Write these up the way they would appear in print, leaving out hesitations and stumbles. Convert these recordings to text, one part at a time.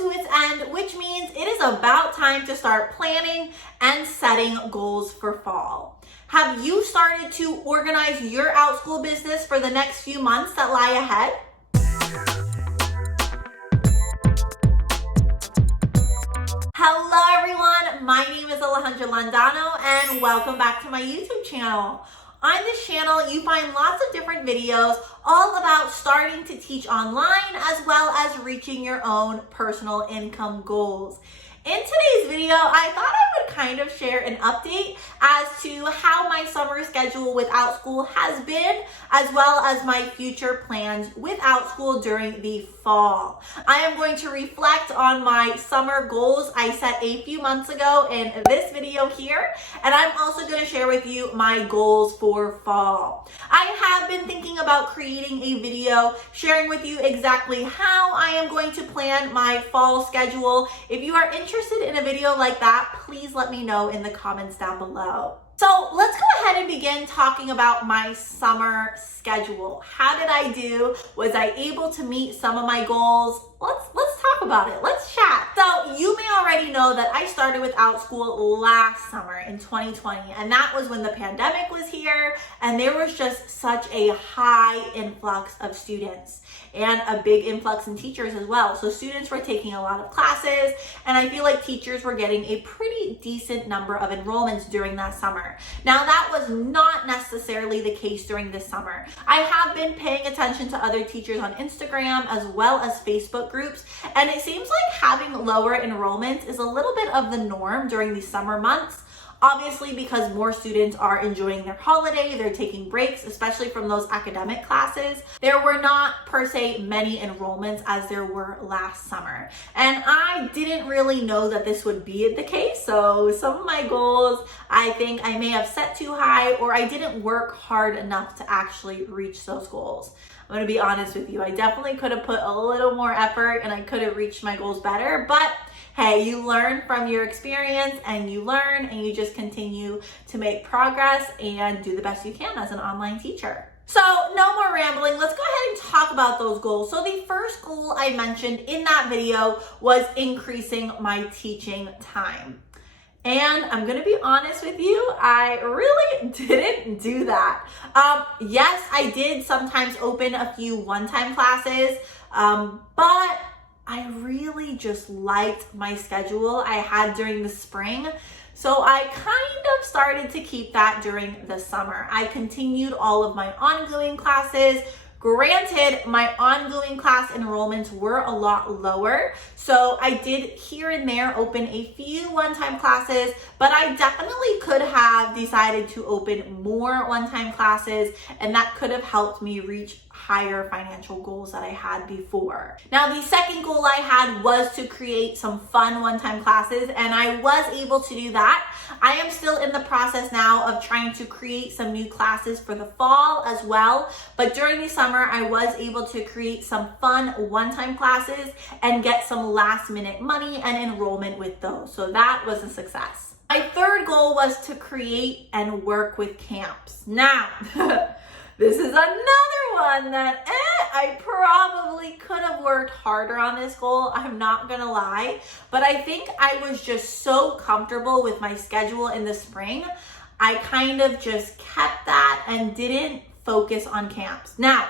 to its end, which means it is about time to start planning and setting goals for fall. Have you started to organize your Outschool business for the next few months that lie ahead? Hello everyone, my name is Alejandra Landano and welcome back to my YouTube channel. On this channel, you find lots of different videos all about starting to teach online as well as reaching your own personal income goals. In today's video, I thought I would kind of share an update as to how my summer schedule with Outschool has been, as well as my future plans with Outschool during the fall. I am going to reflect on my summer goals I set a few months ago in this video here, and I'm also going to share with you my goals for fall. I have been thinking about creating a video sharing with you exactly how I am going to plan my fall schedule. If you are interested in a video like that, please let me know in the comments down below. So let's go ahead and begin talking about my summer schedule. How did I do? Was I able to meet some of my goals? Let's talk about it. Let's chat. So you may already know that I started with Outschool last summer in 2020, and that was when the pandemic was here and there was just such a high influx of students and a big influx in teachers as well. So students were taking a lot of classes, and I feel like teachers were getting a pretty decent number of enrollments during that summer. Now that was not necessarily the case during this summer. I have been paying attention to other teachers on Instagram as well as Facebook groups, and it seems like having lower enrollments is a little bit of the norm during the summer months. Obviously, because more students are enjoying their holiday, they're taking breaks, especially from those academic classes. There were not per se many enrollments as there were last summer. And I didn't really know that this would be the case. So some of my goals, I think I may have set too high, or I didn't work hard enough to actually reach those goals. I'm gonna be honest with you. I definitely could have put a little more effort and I could have reached my goals better, but hey, you learn from your experience and you learn and you just continue to make progress and do the best you can as an online teacher. So no more rambling, let's go ahead and talk about those goals. So the first goal I mentioned in that video was increasing my teaching time. And I'm gonna be honest with you, I really didn't do that. Yes, I did sometimes open a few one-time classes, but I really just liked my schedule I had during the spring. So I kind of started to keep that during the summer. I continued all of my ongoing classes. Granted, my ongoing class enrollments were a lot lower, so I did here and there open a few one-time classes, but I definitely could have decided to open more one-time classes, and that could have helped me reach higher financial goals that I had before. Now, the second goal I had was to create some fun one-time classes, and I was able to do that. I am still in the process now of trying to create some new classes for the fall as well, but during the summer, I was able to create some fun one-time classes and get some last-minute money and enrollment with those. So that was a success. My third goal was to create and work with camps. Now, this is another one that I probably could have worked harder on this goal. I'm not gonna lie, but I think I was just so comfortable with my schedule in the spring. I kind of just kept that and didn't focus on camps. Now,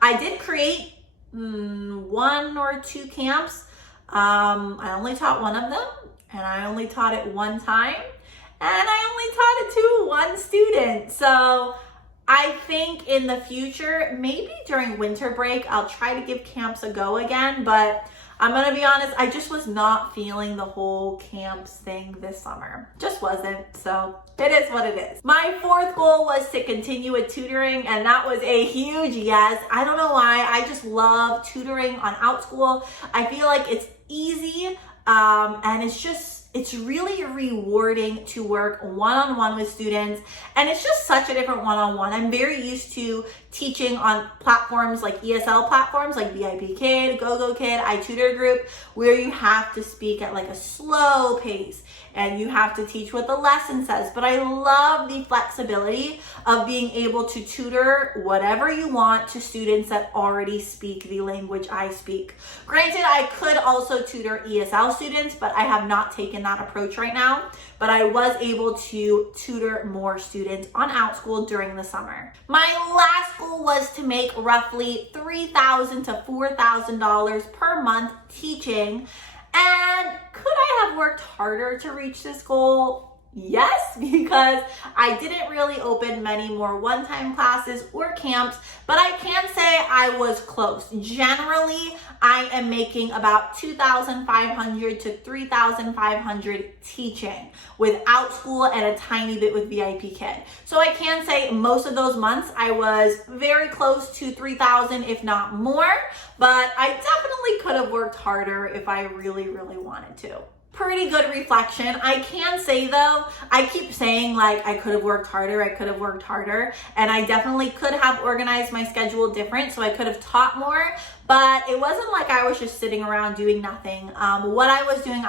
I did create one or two camps. I only taught one of them, and I only taught it one time, and I only taught it to one student. So I think in the future, maybe during winter break, I'll try to give camps a go again, but I'm gonna be honest, I just was not feeling the whole camps thing this summer. Just wasn't, so it is what it is. My fourth goal was to continue with tutoring, and that was a huge yes. I don't know why, I just love tutoring on Outschool. I feel like it's easy, and it's just It's really rewarding to work one-on-one with students, and it's just such a different one-on-one. I'm very used to teaching on platforms like ESL platforms like VIP Kid, GoGo Kid, iTutor Group, where you have to speak at like a slow pace and you have to teach what the lesson says. But I love the flexibility of being able to tutor whatever you want to students that already speak the language I speak. Granted, I could also tutor ESL students, but I have not taken that approach right now. But I was able to tutor more students on Outschool during the summer. My last goal was to make roughly $3,000 to $4,000 per month teaching. And could I have worked harder to reach this goal? Yes, because I didn't really open many more one-time classes or camps, but I can say I was close. Generally, I am making about $2,500 to $3,500 teaching with Outschool and a tiny bit with VIP Kid. So I can say most of those months I was very close to $3,000, if not more, but I definitely could have worked harder if I really, really wanted to. Pretty good reflection. I can say though, I keep saying like I could have worked harder, and I definitely could have organized my schedule different so I could have taught more, but it wasn't like I was just sitting around doing nothing. What I was doing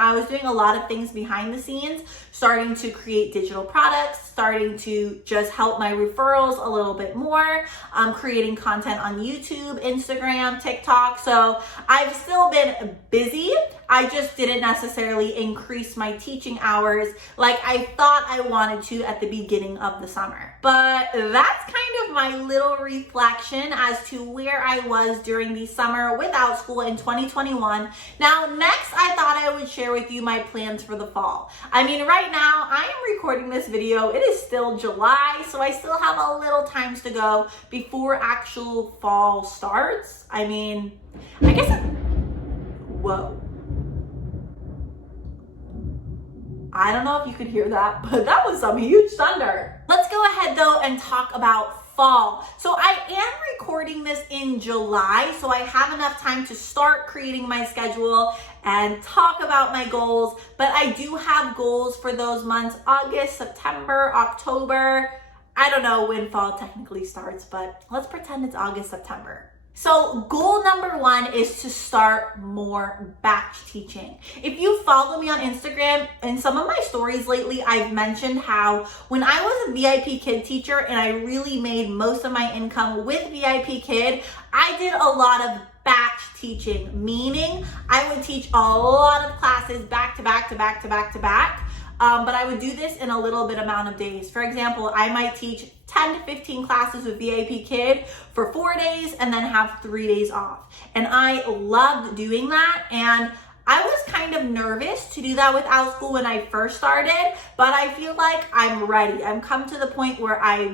a lot of things behind the scenes, starting to create digital products, starting to just help my referrals a little bit more, creating content on YouTube, Instagram, TikTok. So I've still been busy. I just didn't necessarily increase my teaching hours like I thought I wanted to at the beginning of the summer. But that's kind of my little reflection as to where I was during the summer with Outschool in 2021. Now, next, I thought I would share with you my plans for the fall. I mean, right now, I am recording this video. It is still July, so I still have a little time to go before actual fall starts. I mean, I guess whoa. I don't know if you could hear that, but that was some huge thunder. Let's go ahead though and talk about fall. So I am recording this in July, so I have enough time to start creating my schedule and talk about my goals, but I do have goals for those months: August, September, October. I don't know when fall technically starts, but let's pretend it's August, September. So goal number one is to start more batch teaching. If you follow me on Instagram, in some of my stories lately, I've mentioned how when I was a VIP Kid teacher and I really made most of my income with VIP Kid, I did a lot of batch teaching, meaning I would teach a lot of classes back to back to back to back to back. But I would do this in a little bit amount of days. For example, I might teach 10 to 15 classes with VIP Kid for 4 days and then have 3 days off. And I loved doing that. And I was kind of nervous to do that with Outschool when I first started, but I feel like I'm ready. I've come to the point where I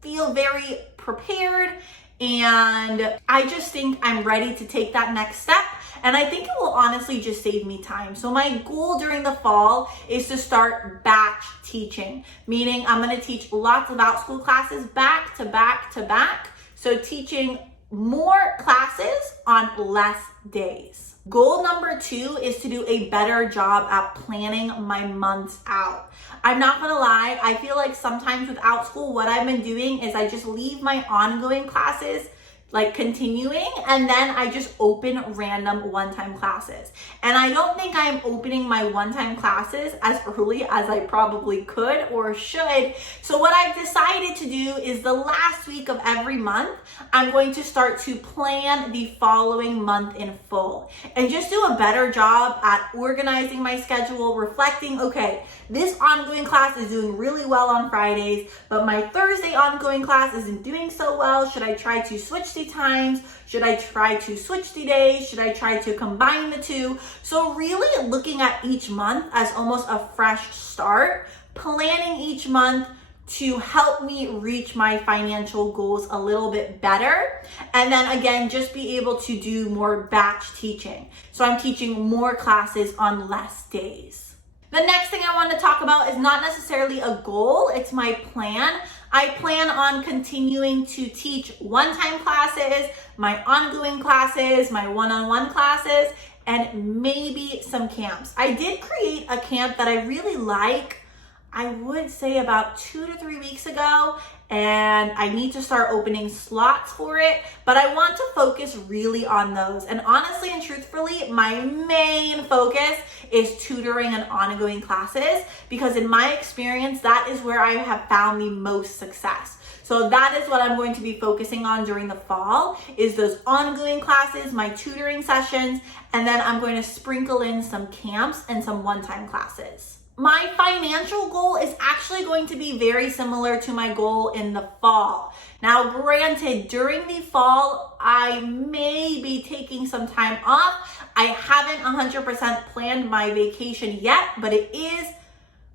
feel very prepared, and I just think I'm ready to take that next step. And I think it will honestly just save me time. So my goal during the fall is to start batch teaching, meaning I'm going to teach lots of Outschool classes back to back to back. So teaching more classes on less days. Goal number two is to do a better job at planning my months out. I'm not gonna lie, I feel like sometimes with Outschool, what I've been doing is I just leave my ongoing classes like continuing, and then I just open random one-time classes. And I don't think I'm opening my one-time classes as early as I probably could or should. So what I've decided to do is the last week of every month, I'm going to start to plan the following month in full and just do a better job at organizing my schedule, reflecting, okay, this ongoing class is doing really well on Fridays, but my Thursday ongoing class isn't doing so well. Should I try to switch the times? Should I try to switch the days? Should I try to combine the two? So really looking at each month as almost a fresh start, planning each month to help me reach my financial goals a little bit better. And then again, just be able to do more batch teaching. So I'm teaching more classes on less days. The next thing I want to talk about is not necessarily a goal, it's my plan. I plan on continuing to teach one-time classes, my ongoing classes, my one-on-one classes, and maybe some camps. I did create a camp that I really like, I would say about 2 to 3 weeks ago, and I need to start opening slots for it, but I want to focus really on those. And honestly and truthfully, my main focus is tutoring and ongoing classes, because in my experience, that is where I have found the most success. So that is what I'm going to be focusing on during the fall, is those ongoing classes, my tutoring sessions, and then I'm going to sprinkle in some camps and some one-time classes. My financial goal is actually going to be very similar to my goal in the fall. Now, granted, during the fall, I may be taking some time off. I haven't 100% planned my vacation yet, but it is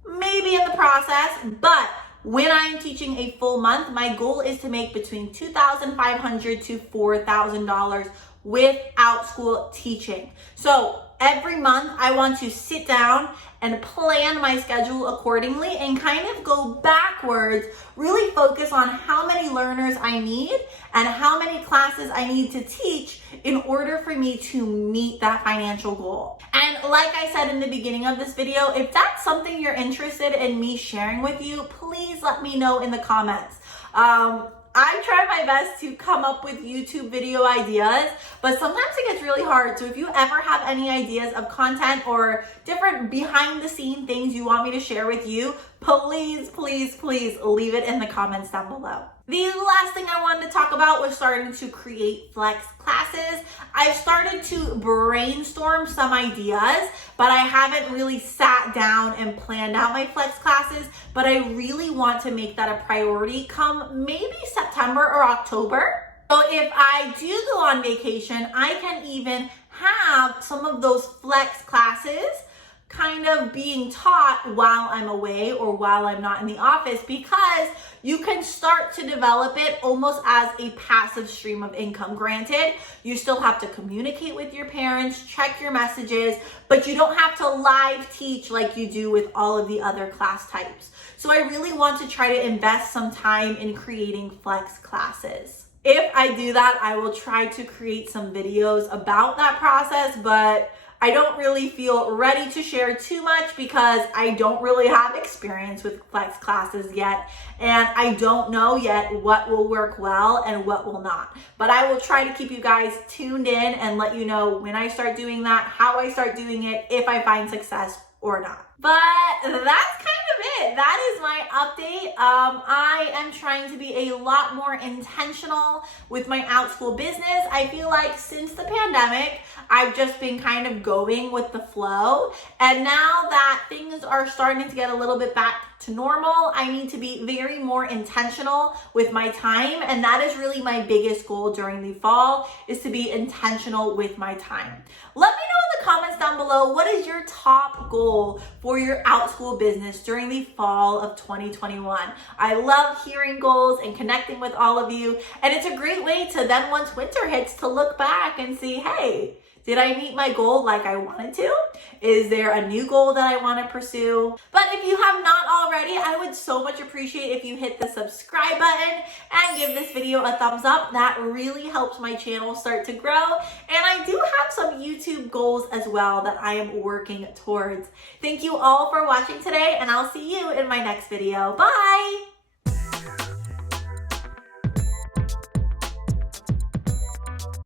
maybe in the process. But when I'm teaching a full month, my goal is to make between $2,500 to $4,000 with Outschool teaching. So every month I want to sit down and plan my schedule accordingly and kind of go backwards, really focus on how many learners I need and how many classes I need to teach in order for me to meet that financial goal. And like I said in the beginning of this video, if that's something you're interested in me sharing with you, please let me know in the comments. I try my best to come up with YouTube video ideas, but sometimes it gets really hard. So if you ever have any ideas of content or different behind the scene things you want me to share with you, please, please, please leave it in the comments down below. The last thing I wanted to talk about was starting to create flex classes. I've started to brainstorm some ideas, but I haven't really sat down and planned out my flex classes, but I really want to make that a priority come maybe September or October. So if I do go on vacation, I can even have some of those flex classes kind of being taught while I'm away or while I'm not in the office, because you can start to develop it almost as a passive stream of income. Granted, you still have to communicate with your parents, check your messages, but you don't have to live teach like you do with all of the other class types. So I really want to try to invest some time in creating flex classes. If I do that, I will try to create some videos about that process, but I don't really feel ready to share too much because I don't really have experience with flex classes yet, and I don't know yet what will work well and what will not. But I will try to keep you guys tuned in and let you know when I start doing that, how I start doing it, if I find success or not. But that's kind of it. That is my update. I am trying to be a lot more intentional with my Outschool business. I feel like since the pandemic, I've just been kind of going with the flow. And now that things are starting to get a little bit back to normal, I need to be very more intentional with my time. And that is really my biggest goal during the fall, is to be intentional with my time. Let me know in the comments down below, what is your top goal for your Outschool business during the fall of 2021? I love hearing goals and connecting with all of you. And it's a great way to then, once winter hits, to look back and see, hey, did I meet my goal like I wanted to? Is there a new goal that I want to pursue? But if you have not already, I would so much appreciate if you hit the subscribe button and give this video a thumbs up. That really helps my channel start to grow. And I do have some YouTube goals as well that I am working towards. Thank you all for watching today, and I'll see you in my next video. Bye!